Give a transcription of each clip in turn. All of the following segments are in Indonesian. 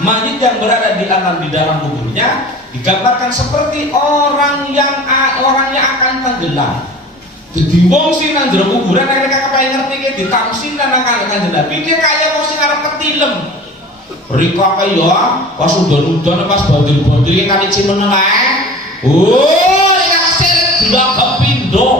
mayit yang berada di dalam kuburnya digambarkan seperti orangnya akan tenggelam. Jadi wong sing nang jero kuburan mereka kepengen ngerti ki ditamsin nang Kanjeng Nabi ki kaya wong sing arep ketilem. Rika kaya pas udan-udan pas banjir-banjir ki kali Cimeneng ae. Oh, ya kasir dilagak pindho.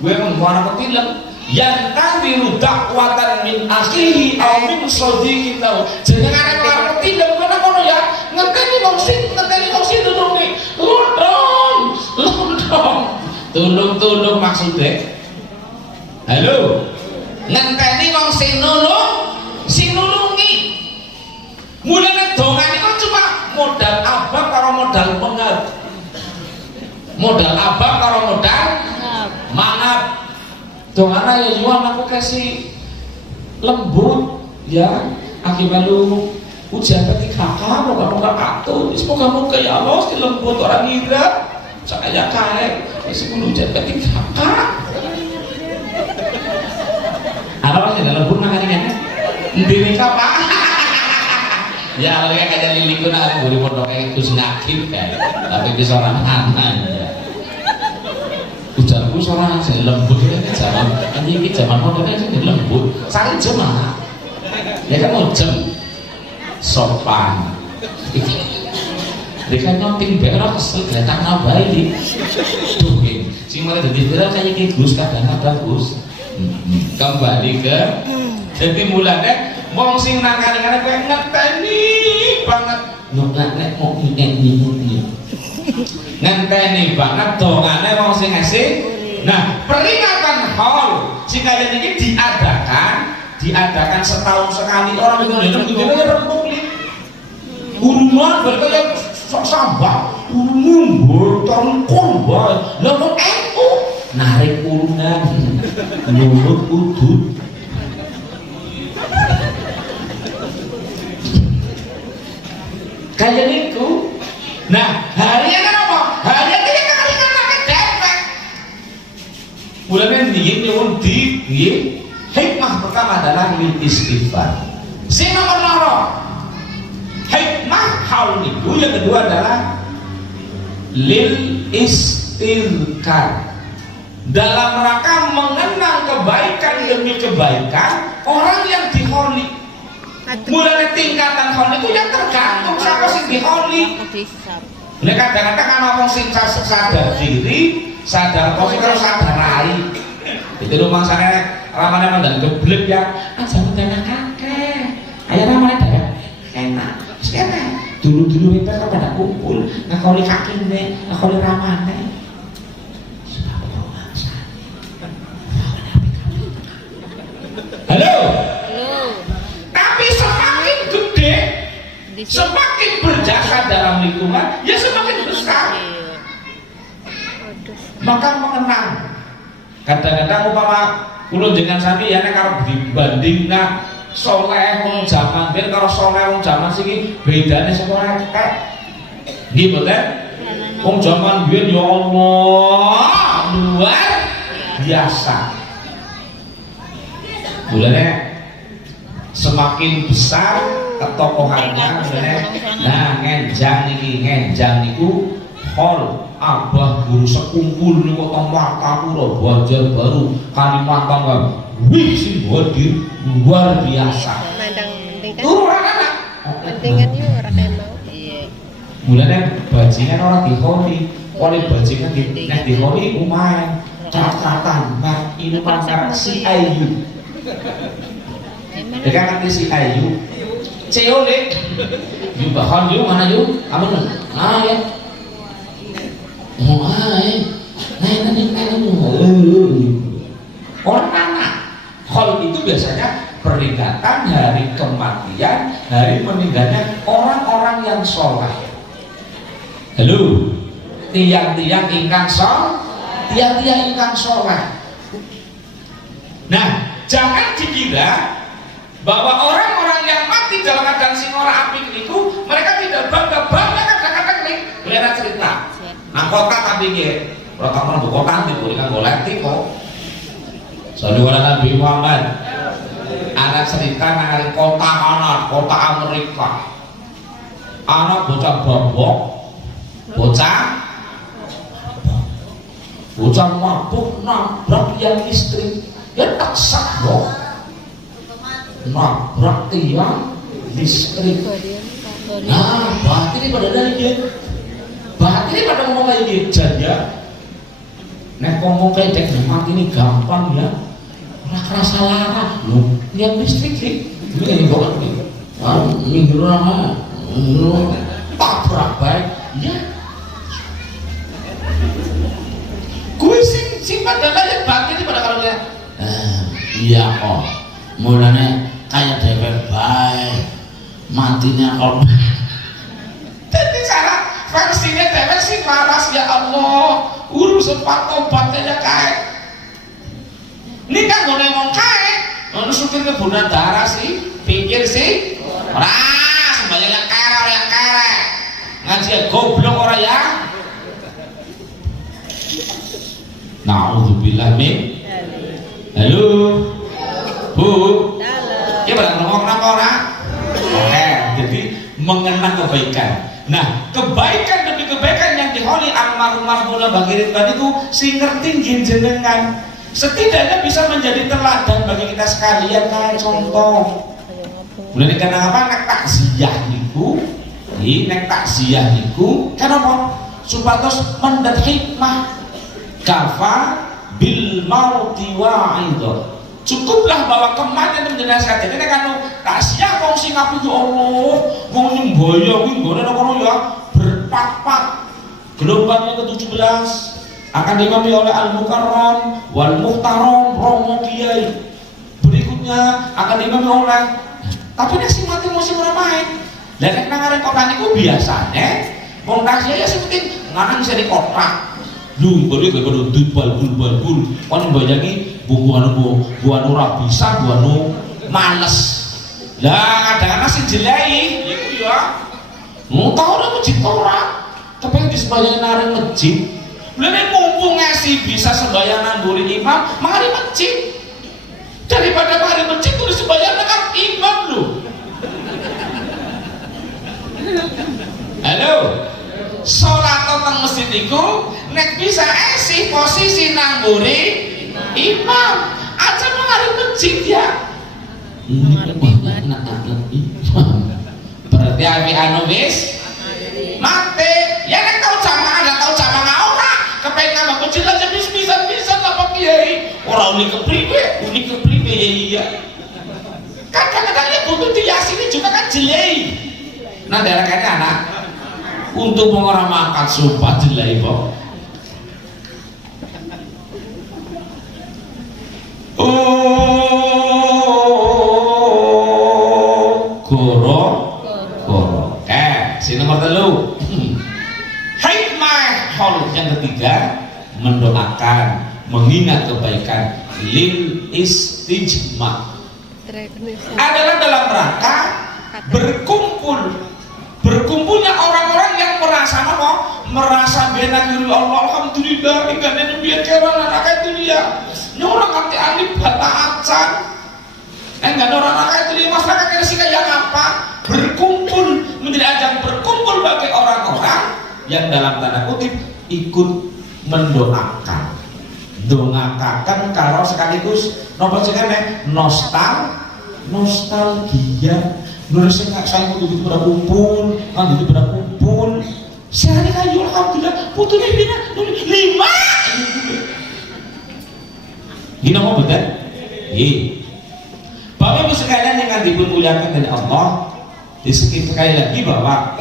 Kowe mung arep ketilem yang tawilu dakwatan min akhihi aw min sadiqin lahu. Jenengan arep ketilem kono ya ngenteni wong sing nulungi. Tulung maksudnya. Halo. Ngenteni wong sing nulungi. Mulane dongane kok cuma modal abang karo modal pengat. Modal abang karo modal mangap. Dongana ya jual aku kasih lembut ya akibat lu ujian ketika kamu gak patuh. Semoga ya Allah si lembut orang ngira saya kaya masih ujian ketika apa masih dalam lembut makanya ini apa ya kalau kayak liliku nak buri pondoknya itu senakit kan tapi bisa orang anak ujarku seorang saya lembut kan zaman pondoknya sih lembut saling jemaah ya kan mau jam sopan mereka nyoting berak kesel datang nabali tuhin si malah jadi berak kayak Gus kadang-kadang Gus kembali ke jadi mulanya wong sing nang kali-kali kowe ngeteni banget nek mau ngenteni banget dongane wong sing ngasih. Nah, peringatan haul sing kalian ini diadakan setahun sekali. Orang itu rembuk urunan berkaya sok sambah botol bae lha kok aku narik urunan mulut udut kayak niku. Nah, harian apa? Harian iki kali-kali depek. Mulane nggih nyuwun nggih hikmah pertama adalah lil istighfar. Sing nomor loro hikmah haul itu yang kedua adalah lil istirkar dalam rangka mengenang kebaikan demi kebaikan orang yang diholi. Mulai tingkatan holi itu yang tergantung siapa sih diholi. Ini kadang-kadang kan orang sing sadar diri, sadar kok kalau sadar rai. Itu rumah sana ramane mandan geblek ya. Jangan dana kakek. Ayo ramane dadak enak. Sekarang dulu itu kan pada kumpul ngakoli kakine, ngakoli ramane. Halo. Tapi semakin gede, semakin berjasa dalam lingkungan, ya semakin besar. Maka mengenang. Kadang-kadang umpama ulun dengan sami ya nek karo dibandingna soleh wong jaman biyen karo soleh wong jaman siki bedane sepora kayak nggih mboten wong jaman biyen ya Allah luar biasa. Mulane semakin besar ketokohannya nah ngenjang niku hol abah guru sekumpul niku teng Martapura Banjarbaru Kalimantan kan wih sing hadir luar biasa. Turu anak pentingan yo ora kenal. Iya. Mulane bajingan ora diholi, oleh bajingan nek diholi umahe catatan mak ini pacar si Ayu. Dekat nanti si Ayu. Ceole. Yuk bahon yuk mana yuk? Amun. Ah ya. Orang anak hal itu biasanya peringatan hari kematian, hari meninggalnya orang-orang yang soleh. Halo, tiang-tiang ingkang soleh. Nah, jangan dikira bahwa orang-orang yang mati dalam keadaan sing ora apik itu mereka tidak bangga kadang-kadang nih. Boleh cerita. Nah kota tapi ya, protokol bu kota diberikan kolektif kok. Soalnya Nabi Muhammad, anak cerita nang kota mana, kota Amerika. anak bocah babok, bocah mabuk nabrak yang listrik, ya tak sak dong, nabrak tiang listrik. Nah, batin pada dari batin pada ngomong kayak gitu ya. Nek ngomong kayak dek mati ini gampang ya, ora kerasa lara loh, yang listrik sih, ini kok ini, minggu lama, tabrak baik, ya. Gue sing pada kayak batin pada kalau dia, iya kok, mulanya kayak dewek baik. Matinya kalau jadi salah versinya dewek sih waras ya Allah urusan tobatnya kayak ini kan gue ngomong kayak mau supir kebunan darah sih pikir sih sembanyak yang kere ngaji goblok orang ya na'udzubillah min halo bu ya pada ngomong kenapa orang. Oke, jadi mengenang kebaikan. Nah, kebaikan demi kebaikan yang diholi almarhumah Bang Irit tadi itu si ngerti jenengan. Setidaknya bisa menjadi teladan bagi kita sekalian kayak contoh. Mulai karena apa? Nek takziah niku, nek takziah niku, kenapa? Supados mendat hikmah kafa bil mauti wa'idho. Cukuplah bahwa kematian menjelaskan jadi kan takziah wong sing ngaku ya Allah wong nyemboyo kuwi nggone kono ya berpat-pat gelombang yang ke-17 akan diimami oleh Al-Mukarram wal Muhtaram Romo Kiai berikutnya akan diimami oleh tapi nek sing mati mesti ora main lah nek nang arep kotak niku biasane wong takziah ya seperti ngarang bisa di kotak lu boleh duduk balbul kan bayangi buanu ora bisa buanu males lah kadang-kadang sing jelei iku ya mau tau ora masjid ora kepengen disembahyang nang masjid lha nek mumpung ngasih bisa sembahyang nang mburi imam mari masjid daripada mari masjid kudu sembahyang nang imam lu halo sholat teng masjid iku nek bisa esih posisi nang mburi imam aja mari masjid ya berarti api anu wis mati ya nek tau jamaah ada tau jamaah ora kepengen nambah masjid aja bisa apa kiai ora unik kepriwe ya iya kadang-kadang ya butuh diasini juga kan jelei nah daerah kayaknya anak untuk mengorang makan sumpah jelai kok goro sini nomor 3 hikmah hol yang ketiga mendoakan mengingat kebaikan lil istijma adalah dalam rangka berkumpulnya orang-orang yang merasa benar diri Allah alhamdulillah enggak ada biar kewan anak itu dia orang kati alif bata acan enggak ada orang anak itu dia masyarakat yang sih kayak apa berkumpul menjadi ajang berkumpul bagi orang-orang yang dalam tanda kutip ikut mendoakan kalau sekaligus nopo sekalian nostalgia nulis saya kudu pada kumpul kan itu pada kumpul sehari kayu alhamdulillah putunya bina 5 ini mau betul? Bapak Ibu sekalian yang dimuliakan dari Allah sekali lagi bahwa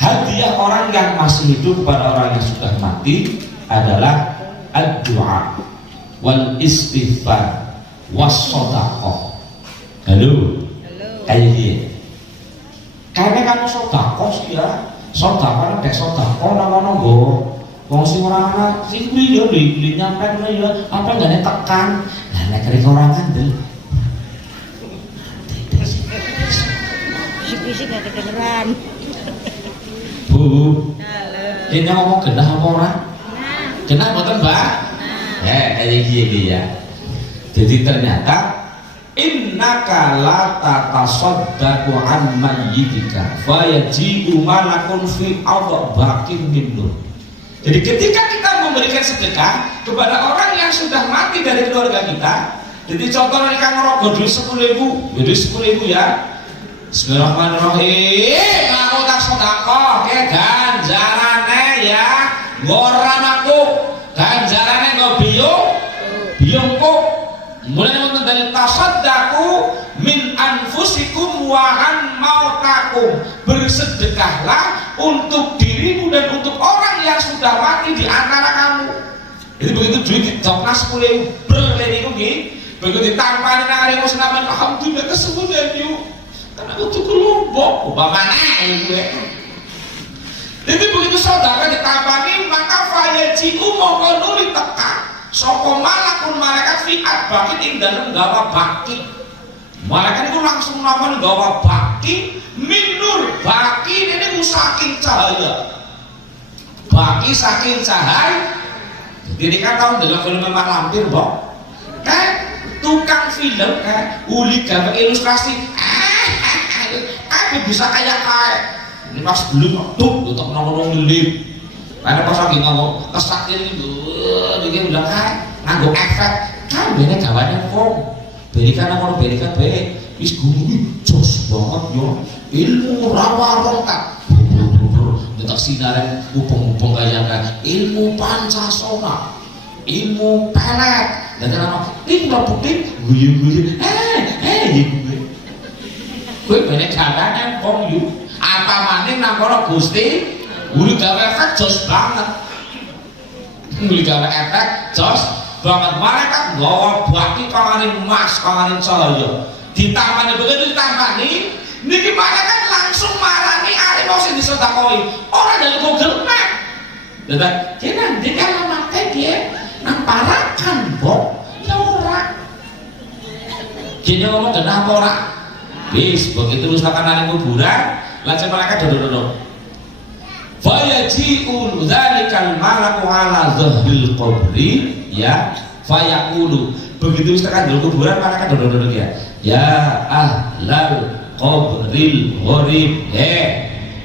hadiah orang yang masih hidup kepada orang yang sudah mati adalah ad-du'a wal istighfar was shadaqah. Halo kayak gini kayaknya kamu sodakoh sih ya sodakoh ada sodakoh nama-nama wong sing ora ana sing kuwi yo beli nyampe ya apa enggak tekan nah nek rek ora ngandel sik-sik gak kedengeran Bu ini ngomong genah apa ora genah mboten Mbak kayak gini ya jadi ternyata innaka la tatasaddaqu an mayyitika fayaji'u malakun fi adbakin min nur. Jadi ketika kita memberikan sedekah kepada orang yang sudah mati dari keluarga kita, jadi contohnya kita ngerogoh duit 10.000, jadi 10.000 ya. Bismillahirrahmanirrahim. Aku tak sedekah, ke ganjarane ya. Ngoran aku ganjarane nggo biungku. Mulai nonton dari tasaddaku min anfusikum wa an mautakum. Bersedekahlah untuk dirimu dan untuk orang yang sudah mati di antara kamu. Jadi begitu duit dicokna 10.000 berlari ini, begitu ditampani nang arep senapan alhamdulillah kesembuhan yuk. Karena aku tuh kelompok, bagaimana gue? Jadi begitu saudara ditampani maka fayajiku mongko nuli teka. Soko malakun malaikat fiat bakit ing dalem gawa bakit. Malaikat itu langsung namanya gawa bakit minur. Bakit ini saking cahaya. Bakit saking cahaya. Jadi kan tahun dalam film memang lampir bok. Kayak tukang film kayak uli gambar ilustrasi. Kayak bisa kayak ini pas belum tuh untuk nolong lilip. Karena pas lagi ngomong kesakit itu, dia bilang nganggo efek, kan bener gawane kok. Berikan aku berikan baik, wis guru jos banget yo. Ilmu rawa rongkat, detak sinaran upung-upung kayak kan. Ilmu pancasona, ilmu pelet, dan apa? Ini nggak putih, guyu-guyu, gue bener gawane kok yuk. Apa maning nang kono Gusti? Uli gawe efek jos banget. Uli gawe efek jos banget. Malaikat gawa baki panganin emas, panganin cahaya. Ditampani begitu ditampani, niki malaikat langsung marani arep sing disedekoi. Ora dari Google Map. Dadak, "Kena ndi alamate piye?" Nang Parakan, Bok. Ya ora. Jene ngomong kenapa ora? Wis begitu usahakan nang kuburan, lajeng malaikat dodo-dodo. Fayaji'ul dzalikal malaku ala dhahril qabri ya fayaqulu. Begitu tekan di kuburan malaikat dodo-dodo dia. Ya ahlal qabril gharib.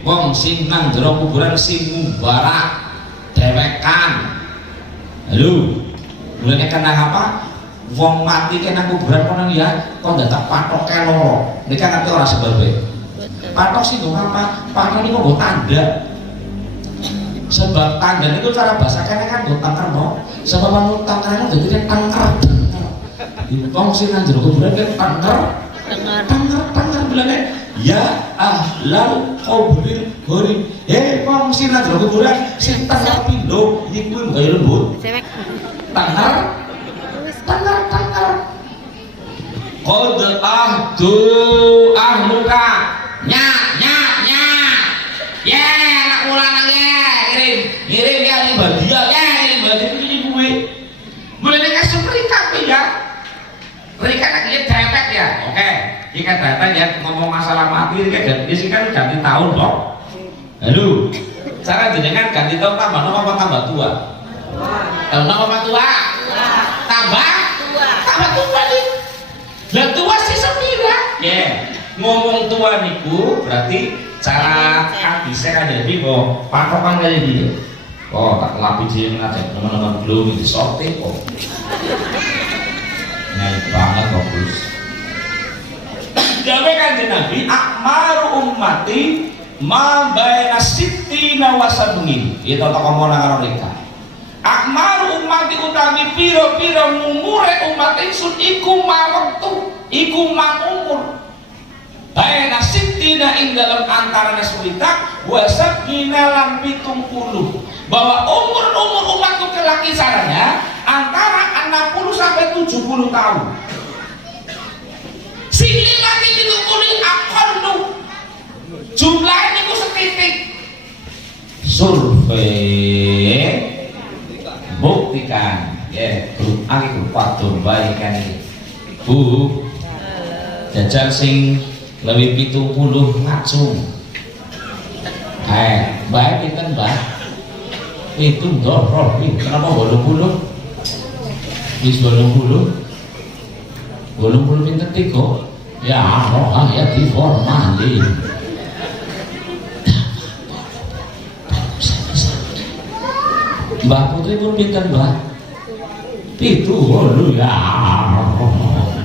Wong sing nang jero kuburan sing mubarak dewekan. Halo. Mulane kenang apa? Wong mati kena kuburan kono ya kok dadak patoke loro. Nek kan ora sebabé. Patok sih apa? Patok niku nggo tanda. Sebab tanda itu cara bahasa kan gue tangkar mau sebab anu tangkarnya jadi tangkar wong sing nang jero kuburan kan tangkar bilane ya ahlal qabril gharib. Wong sing nang jero kuburan sing tangkar pindho iki kuwi gawe lembut tangkar qad ahluka nya ya anak ulanang ya ngirim ya ini badia ya ini badia ini gue mulai kasih mereka ya mereka nak lihat depek ya oke jika datang ya ngomong masalah mati ini kan ganti tahun kok. Halo cara jenengan ganti tahun tambah nama apa tambah tua? Tambah apa tua? Tambah tua nih dan tua sih sepira ya ngomong tua niku berarti cara bisa kan jadi kok patokan kayak gini kok tak lapis dia ngajak teman-teman belum itu sorting kok naik banget kok Gus. Jabe kanjeng Nabi akmaru ummati ma baina sittina wa sab'in. Ieu tak ngomong nang mereka. Akmaru ummati utawi pira-pira umure umat ingsun iku mawektu, iku umur. Baina sittina ing dalam antara sulita wa sab'ina lan 70. Bahwa umur umatku kelak kisarannya antara 60 sampai 70 tahun. Sini lagi ditunggu akonu jumlahnya itu setitik. Survei buktikan ya grup A grup faktor balikan ini Bu jajal sing lebih 70 ngacung baik itu mbak itu dorong kenapa 80 bis 80 80 pinten tiga. Ya Allah ya diformalin. Mbah Putri pun pinten Mbah? 70 ya.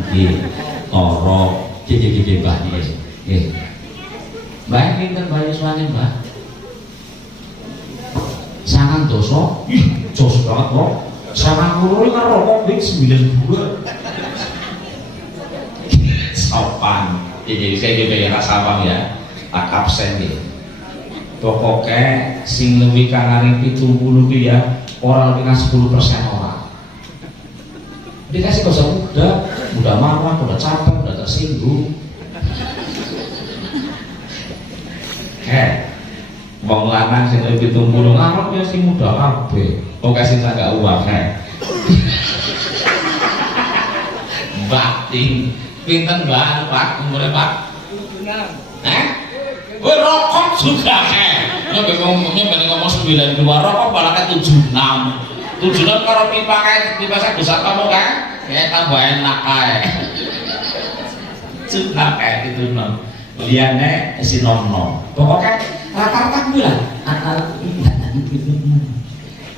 Nggih. Ora gede-gede Mbah nggih. Mbah pinten Mbah yuswane Mbah? Sangang dosa. Ih, jos banget kok. Sangang kulo karo rokok 92. Sopan. Jadi saya gitu ya sabang ya. Absen nih. Pokoknya sing lebih kangaring 70 ki ya, orang lebih kan 10% orang. Dikasih bahasa muda marah, muda capek, muda tersinggung. Wong lanang sing lebih 70 ngarep ya sing muda kabeh. Kok kasih agak uang Batin pinten Mbak Pak umure Pak? 76. Rokok juga nyampe ngomong 92 rokok malah ke 76. 76 karo pipa saya besar kamu kan? Kayak tambah enak kae. Sudah kayak gitu non. Liane si nom. Pokoknya rata-rata bulan.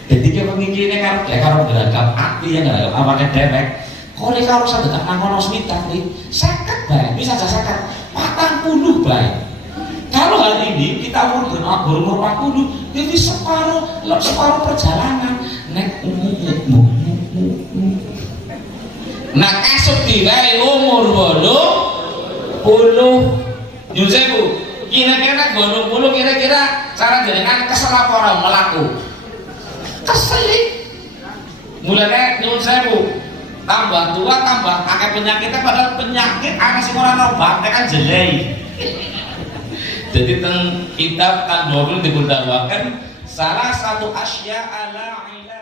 Jadi dia menginginnya karo geragam api yang geragam awalnya dewek. Kalau dia karo saya tetap nangkono switak nih, seket baik, bisa aja seket, 40 baik. Kalau hari ini kita berumur 40, jadi separuh perjalanan. Nah esok tiba umur 80. Nyun sewu, kira-kira 80 kira-kira cara jenengan kesel apa orang melaku? Kesel. Mulanya nyun sewu. Tambah tua tambah akeh penyakitnya, padahal penyakit akeh sing ora obat kan jelei. Jadi teng kitab kan 20 dibundawakan salah satu asya ala ila